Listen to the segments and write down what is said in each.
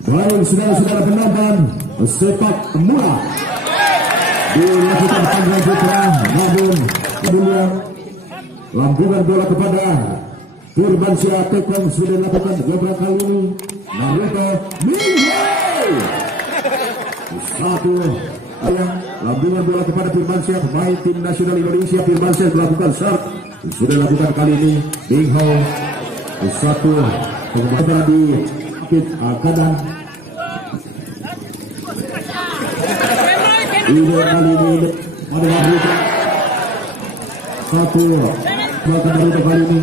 Baik saudara-saudara penonton sepak bola dilakukan panggilan putra, namun kemudian lambungan bola kepada Firmansyah Tekong sudah dilakukan beberapa kali ini. Naruto Minggu satu ayam lambungan bola kepada Firmansyah, pemain tim nasional Indonesia. Firmansyah melakukan serve sudah dilakukan kali ini. Bingho satu kemudian di kanan. Ini kali ini adalah Naruto satu melakukan Naruto kali ini.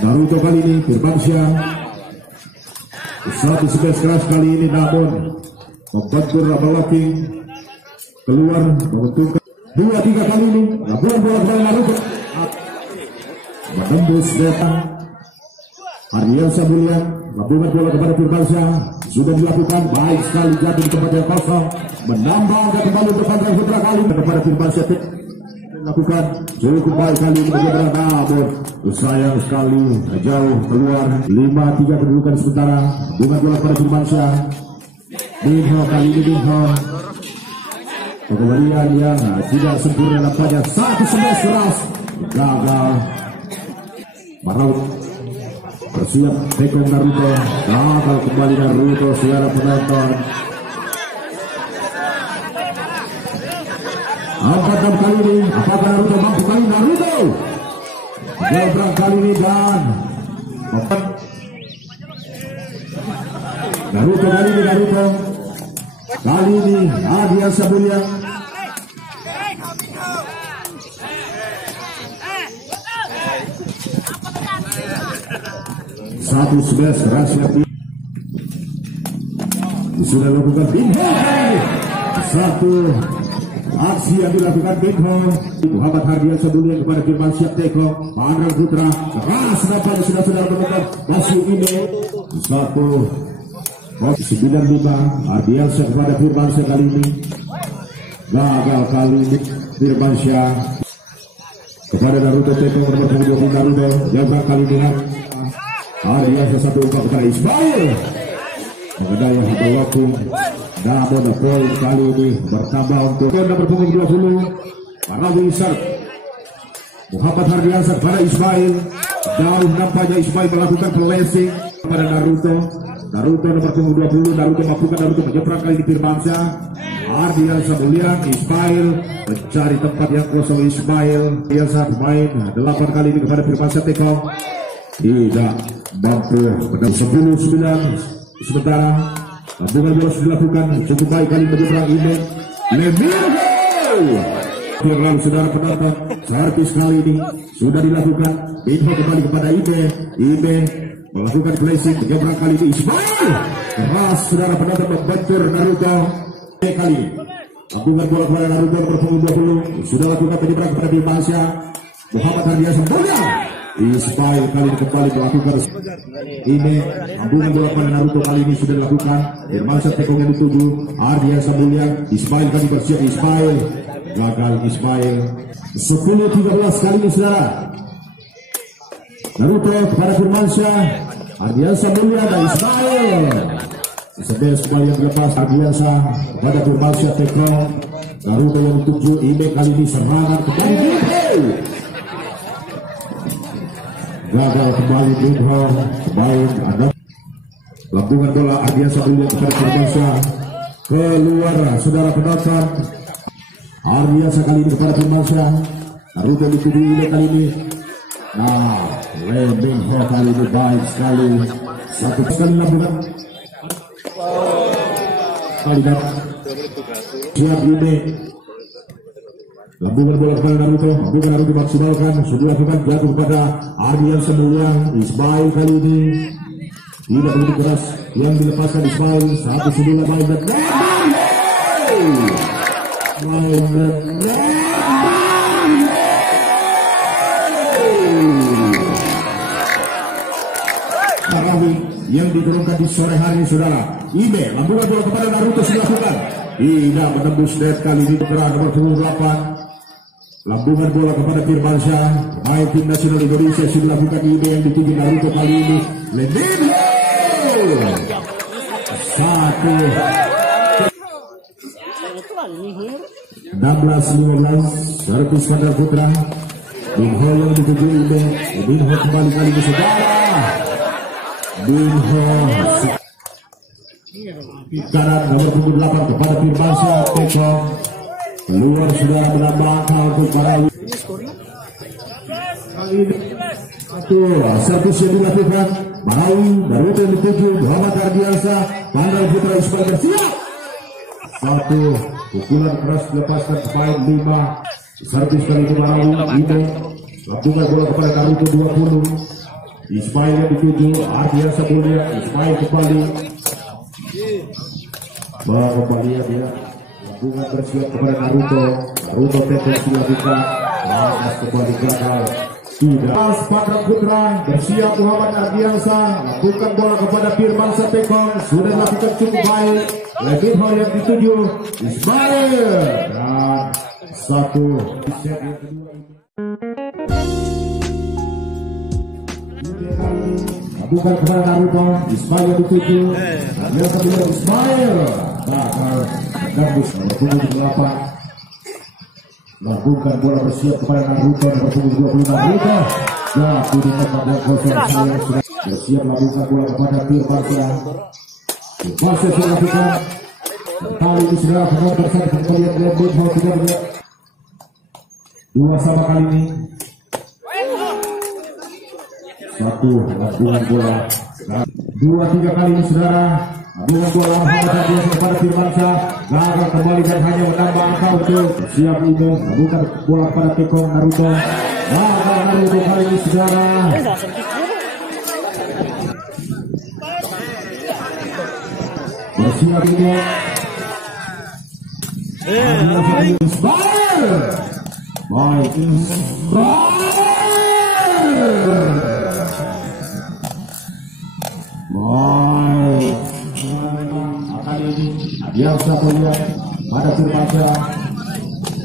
Naruto kali ini Firmansyah satu sebelas keras kali ini, namun membantu blocking keluar menguntungkan 2-3 kali ini. Labuan bola kepada Naruto menembus datang Ardian Sabulian. Labuan bola kepada Firmansyah sudah dilakukan baik sekali, jatuh di tempat yang kosong, menambah dan kembali depan yang putra kali kepada Firmansyah lakukan cukup baik kali ini bagaimana, namun sayang sekali jauh keluar. 5-3 kedudukan sementara. Bunga bola pada Firmansyah. Bingho kali ini Bingho pengembalian yang tidak sempurna nampaknya. 1-11 keras gagal. Maraut bersiap Tekong Naruto, gagal kembali Naruto saudara penonton. 4 kali ini, apakah Naruto mampu kali Naruto? Gebrang kali ini dan Naruto kali ini Ardian Sabulian. Satu 11 keras sudah lakukan Bingho. Satu aksi yang dilakukan Bingho. Muhammad Ardian Sabulian kepada Firmansyah Tekong. Pandrang Putra keras nampaknya sudah menonton. Masih ini 1-95 Ardian kepada Firmansyah kali ini. Gagal kali ini Firmansyah kepada Naruto Tekong nomor 20 Naruto. Gagal kali ini Ardian satu umpak kepada Ismail. Mengenai hasil waktu, namun poin kali ini bertambah untuk nomor punggung 20 para Wisar. Muhammad Ardian kepada Ismail. Jauh nampaknya Ismail melakukan blessing kepada Naruto. Naruto nomor punggung 20. Naruto mampukan Naruto menyeberang kali ini Firmansyah. Ardian Sabulian. Ismail mencari tempat yang kosong. Ismail yang saat main 8 kali ini kepada Firmansyah Tekong. Tidak mampu. 10-9 sementara. Lambungan bola sudah dilakukan cukup baik kali menyeberang Ime Lemirgo. Yang lalu saudara penonton, servis kali ini sudah dilakukan. Bingho kembali kepada Ime melakukan blessing menyeberang kali ini Ismail. Keras saudara penonton membentur Naruto kali ini. Lambungan bola kepada Naruto nomor 20 sudah lakukan penyeberang kepada Firmansyah. Muhammad Ardian Sabulian. Ismail kali ini kembali melakukan ini. Lambungan bola pada Naruto kali ini sudah dilakukan. Firmansyah Tekong yang dituju Ardian Sabulian. Ismail kali bersiap. Ismail gagal. Ismail 10-13 kali ini saudara. Naruto kepada Firmansyah. Ardian Sabulian dan Ismail. Sebelas kembali yang dilepas. Ardian kepada Firmansyah Tekong. Naruto yang dituju Ime kali ini serangan kembali. Gagal kembali Bingho. Baik ada lambungan bola Ardian Sabulian kepada Firmansyah. Keluar saudara penonton. Ardian kali ini kepada Firmansyah. Naruto dituju Ime kali ini. Nah, Bingho kali ini baik sekali. Satu kali lambungan. Kali dan siap Ime. Lambungan bola kepada Naruto. Lambungan Naruto maksimalkan. Sudah dilakukan jatuh kepada Ardian Sabulian. Ismail kali ini tidak begitu keras yang dilepaskan Ismail. 1-9 baik dan Tarawi yang diturunkan di sore hari saudara. Ime lambungan bola kepada Naruto sudah dilakukan. Tidak menembus net kali ini bergerak nomor 28. Lambungan bola kepada Firmansyah. Main tim nasional Indonesia sudah dilakukan Ime yang dituju Naruto kali ini. Lemirgo. Satu 16-15 servis Pandra Putra. Binho yang dituju Ibe. Binho kembali kali ke saudara. Binho kanan nomor 28 kepada Firmansyah Teko. Keluar sudah menambah angka untuk para kali ini. Satu servis yang dilakukan Marawi baru yang dituju Muhammad Ardiansa. Pandra Putra Ismail bersiap. Satu pukulan keras dilepaskan pemain 5. Servis kali ini Marawi Ibe. Lakukan bola kepada Naruto 20. Ismail yang dituju Ardiansa Mulia. Ismail kembali. Kembali dia. Lakukan bersiap kepada Naruto. Naruto tetes dilakukan. Lantas kembali gagal. Tidak. Pandra Putra bersiap Muhammad Ardiansa. Lakukan bola kepada Firmansyah Teko. Sudah dilakukan cukup baik. Lebih hal yang dituju Ismail dan satu set yang kedua ini. Bukan kepada Naruto. Ismail yang dituju. Ardiansa bilang Ismail bakal gambus nomor punggung 8. Lakukan bola bersiap kepada Naruto nomor punggung 20 Naruto. Ya, di tempat yang kosong saya sudah bersiap lakukan bola kepada Firmansyah. Firmansyah sudah lakukan. Kali ini sudah pernah bersatu kembali lebih mau tidak melihat. Dua sama kali ini. Satu lakukan bola. 2-3 kali ini saudara. Lakukan bola kepada Firmansyah. Gagal kembali dan hanya menambah angka untuk siap ini. Lakukan bola kepada Teko Naruto. Gagal Naruto kali ini saudara. Bersiap ini. Ismail. Baik. Yang satu lihat pada Firmansyah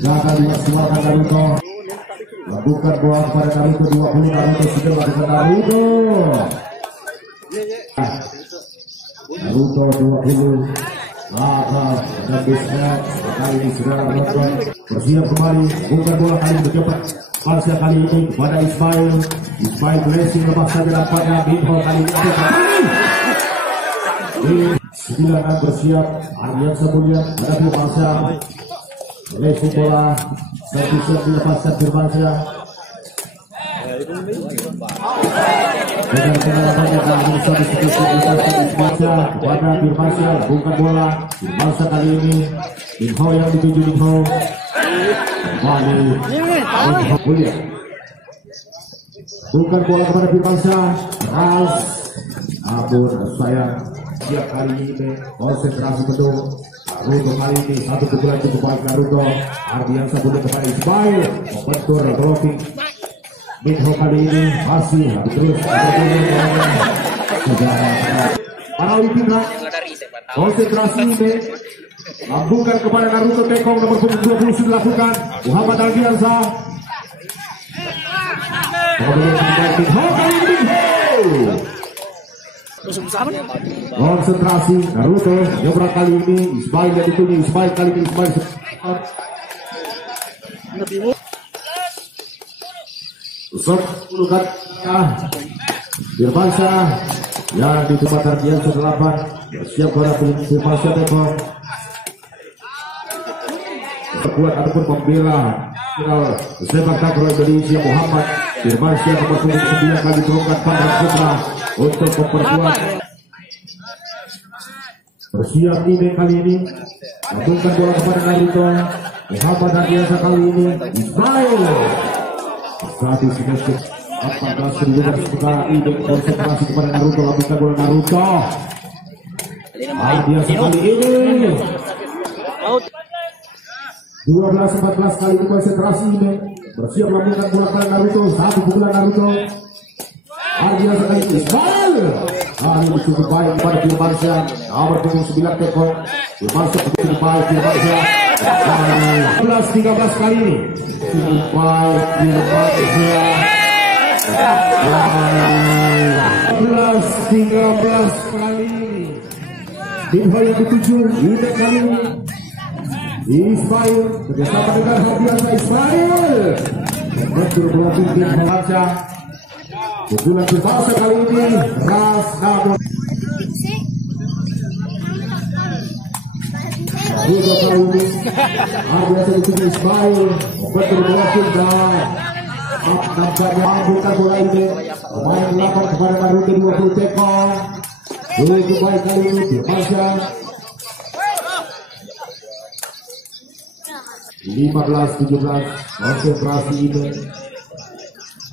gagal dimaksimalkan Naruto. Lakukan bola kepada Naruto 20. Naruto sudah lakukan Naruto. Naruto 20. Gagal dan bisnya kali ini sudah melakukan bersiap kembali. Bukan bola kali ini cepat. Firmansyah kali ini kepada Ismail. Ismail blessing lepas saja nampaknya. Binho kali ini. 9 bersiap. Ardiansa Mulia ada Firmansyah. Blessing bola. Servis yang dilepaskan Firmansyah. Dengan penerapannya kali ini servis Firmansyah kepada Firmansyah. Bukan bola. Firmansyah kali ini. Binho yang dituju Binho. Kembali. Binho Mulia. Bukan bola kepada Firmansyah. Keras. Ampun sayang. Siap kali ini konsentrasi betul. Naruto kali ini satu pukulan cukup baik Naruto. Ardiansa Mulia kepada Ismail. Membentur blocking. Binho kali ini masih terus para Olimpia. Konsentrasi ini lambungkan kepada Naruto Teko nomor 20 sudah dilakukan. Muhammad Ardiansa. Binho kali ini. Konsentrasi Naruto nyobrak kali ini. Ismail yang dituju. Ismail kali ini. Ismail Usop puluhan Firmansyah yang di tempat Ardiansa 8. Siap pada Firmansyah Teko. Berbuat ataupun membela sepak takraw Indonesia Muhammad Firmansyah nomor 9 kali terungkat Pandra Putra untuk memperkuat. Bersiap ini kali ini. Lakukan bola kepada Naruto. Muhammad Ardiansa kali ini. Ismail. Satu sedikit 14 kedudukan sementara ini konsentrasi kepada Naruto. Lakukan bola Naruto. Ardiansa kali ini 12-14 kali itu konsentrasi ini. Bersiap lakukan bola kepada Naruto. Satu pukulan Naruto. Ardiansa kali ini Ismail. Ini cukup baik pada Firmansyah. Nomor punggung 9 Teko. Firmansyah cukup baik. Firmansyah 13 kali ini. Cukup baik Firmansyah. 14 13 kali ini. Tim yang dituju Yuda kali ini. Ismail kerjasama dengan Hadiasa Ismail. Betul berarti tim Halansa. Pukulan Firmansyah kali ini ras namun juga kali ini Hadiasa dituju Ismail. Betul berarti dan nampaknya bukan bola ini. Pemain 8 kepada Marute 20 teko. Begitu baik kali ini Firmansyah. 15-17 konsentrasi ini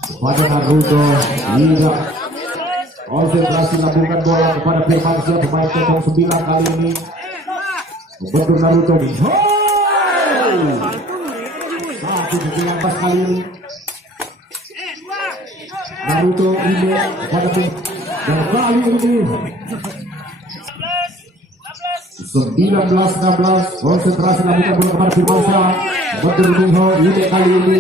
kepada Naruto. Tidak konsentrasi lakukan bola kepada Firmansyah. Pemain teko 9 kali ini membentuk Naruto. Satu 19 kali ini Naruto ini pada dan kali ini 19-16 konsentrasi lakukan bola kepada Firmansyah. Betul Minho ini kali ini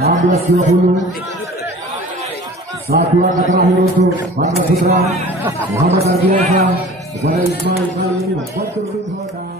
16-20. Satu angka terakhir untuk Bangga Putra Muhammad Ardiansyah kepada Ismail kali ini. Betul Minho dan